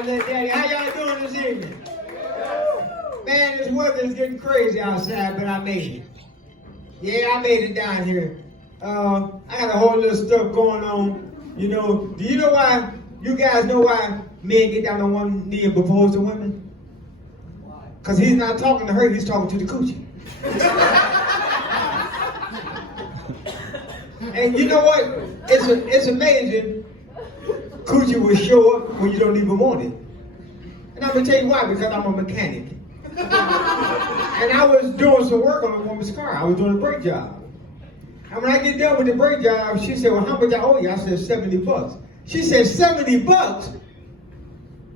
little daddy. How y'all doing this evening? Man, this weather is getting crazy outside, but I made it. Yeah, I made it down here. I got a whole little stuff going on. You know, do you know why? You guys know why men get down on one knee and propose to women? Why? Because he's not talking to her, he's talking to the coochie. And you know what? It's amazing. Coochie will show up when you don't even want it. And I'm going to tell you why, because I'm a mechanic. And I was doing some work on a woman's car. I was doing a brake job. And when I get done with the brake job, she said, well, how much I owe you? I said, $70. She said, $70?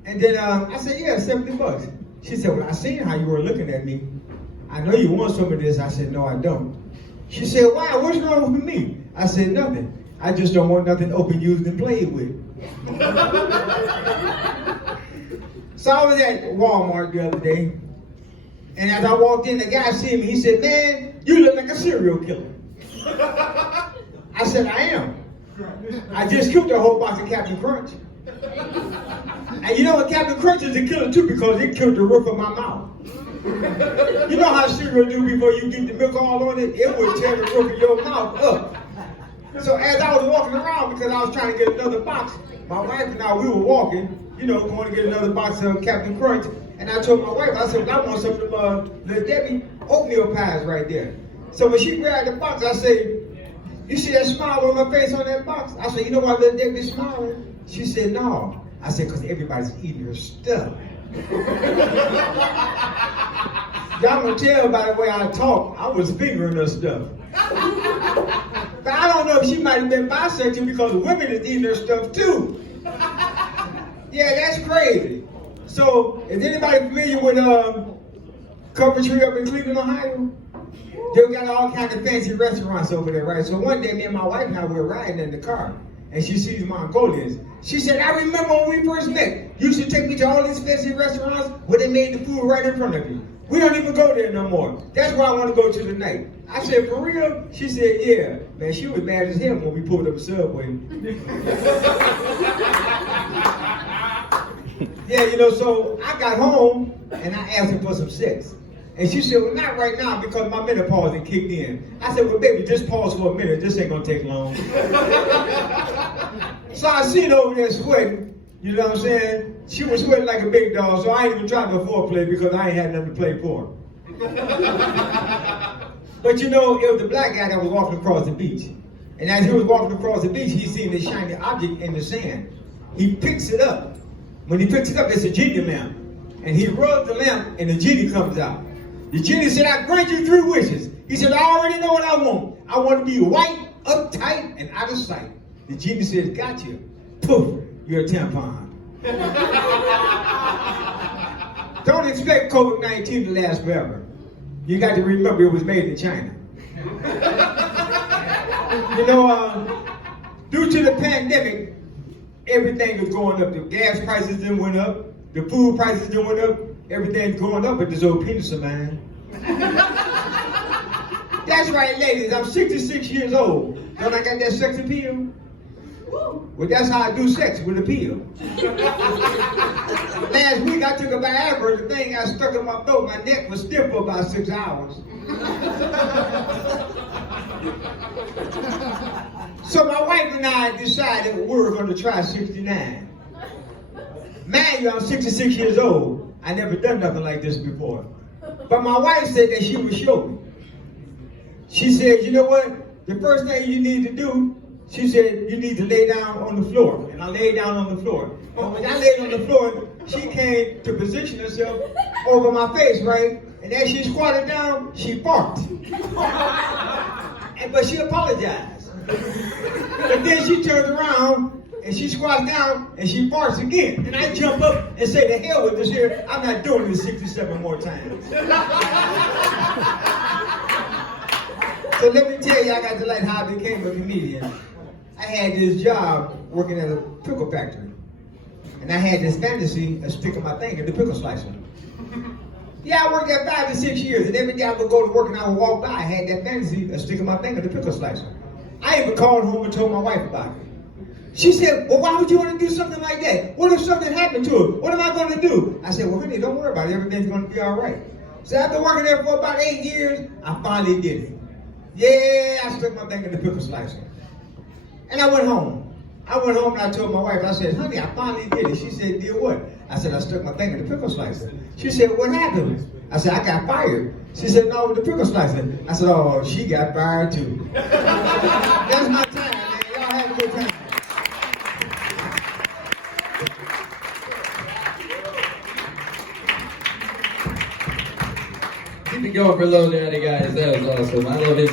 And then I said, yeah, $70. She said, well, I seen how you were looking at me. I know you want some of this. I said, no, I don't. She said, why? What's wrong with me? I said, nothing. I just don't want nothing open, used, and played with. So I was at Walmart the other day, and as I walked in, the guy seen me. He said, man, you look like a serial killer. I said, I am. I just killed a whole box of Captain Crunch. And you know what? Captain Crunch is a killer too, because it killed the roof of my mouth. You know how cereal do before you get the milk all on it? It would tear the roof of your mouth up. So as I was walking around, because I was trying to get another box, my wife and I, we were walking, you know, going to get another box of Captain Crunch. And I told my wife, I said, well, I want some of them Little Debbie oatmeal pies right there. So when she grabbed the box, I said, you see that smile on her face on that box? I said, you know why Little Debbie's smiling? She said, no. I said, because everybody's eating her stuff. Y'all can tell by the way I talk, I was fingering her stuff. But I don't know if she might have been bisexual, because women is eating her stuff too. Yeah, that's crazy. So, is anybody familiar with Coventry up in Cleveland, Ohio? They got all kinds of fancy restaurants over there, right? So one day, me and my wife and I were riding in the car, and she sees Mongolians. She said, I remember when we first met, you used to take me to all these fancy restaurants where they made the food right in front of you. We don't even go there no more. That's why I want to go to tonight. I said, for real? She said, yeah. Man, she was mad as hell when we pulled up the subway. Yeah, you know, so I got home and I asked her for some sex. And she said, well, not right now, because my menopause had kicked in. I said, well, baby, just pause for a minute. This ain't going to take long. So I seen her over there sweating. You know what I'm saying? She was sweating like a big dog, so I ain't even tried no foreplay because I ain't had nothing to play for. But you know, it was the black guy that was walking across the beach. And as he was walking across the beach, he seen this shiny object in the sand. He picks it up. When he picks it up, it's a genie lamp. And he rubs the lamp, and the genie comes out. The genie said, I grant you 3 wishes. He said, I already know what I want. I want to be white, uptight, and out of sight. The genie said, got you. Poof, you're a tampon. Don't expect COVID-19 to last forever. You got to remember it was made in China. You know, due to the pandemic, everything is going up. The gas prices then went up. The food prices then went up. Everything's going up with this old penis of mine. That's right, ladies. I'm 66 years old. Don't I got that sex appeal? Well, that's how I do sex, with a pill. Last week I took a Viagra. The thing got stuck in my throat. My neck was stiff for about 6 hours. So my wife and I decided we were going to try 69. Mind you, I'm 66 years old. I never done nothing like this before. But my wife said that she would show me. She said, you know what? The first thing you need to do, she said, you need to lay down on the floor. And I laid down on the floor. And when I laid on the floor, she came to position herself over my face, right? And as she squatted down, she barked. But she apologized. And then she turns around and she squats down and she barks again. And I jump up and say, to hell with this here. I'm not doing this 67 more times. So let me tell you, I got to like how I became a comedian. I had this job working at a pickle factory. And I had this fantasy of sticking my thing in the pickle slicer. Yeah, I worked there 5 to 6 years, and every day I would go to work and I would walk by, I had that fantasy of sticking my thing in the pickle slicer. I even called home and told my wife about it. She said, well, why would you want to do something like that? What if something happened to her? What am I going to do? I said, well, honey, don't worry about it. Everything's going to be all right. So after working there for about 8 years, I finally did it. Yeah, I stuck my thing in the pickle slicer. And I went home. I went home and I told my wife, I said, honey, I finally did it. She said, did what? I said, I stuck my thing in the pickle slicer. She said, what happened? I said, I got fired. She said, no, with the pickle slicer. I said, oh, she got fired too. That's my time, man. Y'all have a good time. Keep it going for Little Daddy, guys. That was awesome. I love his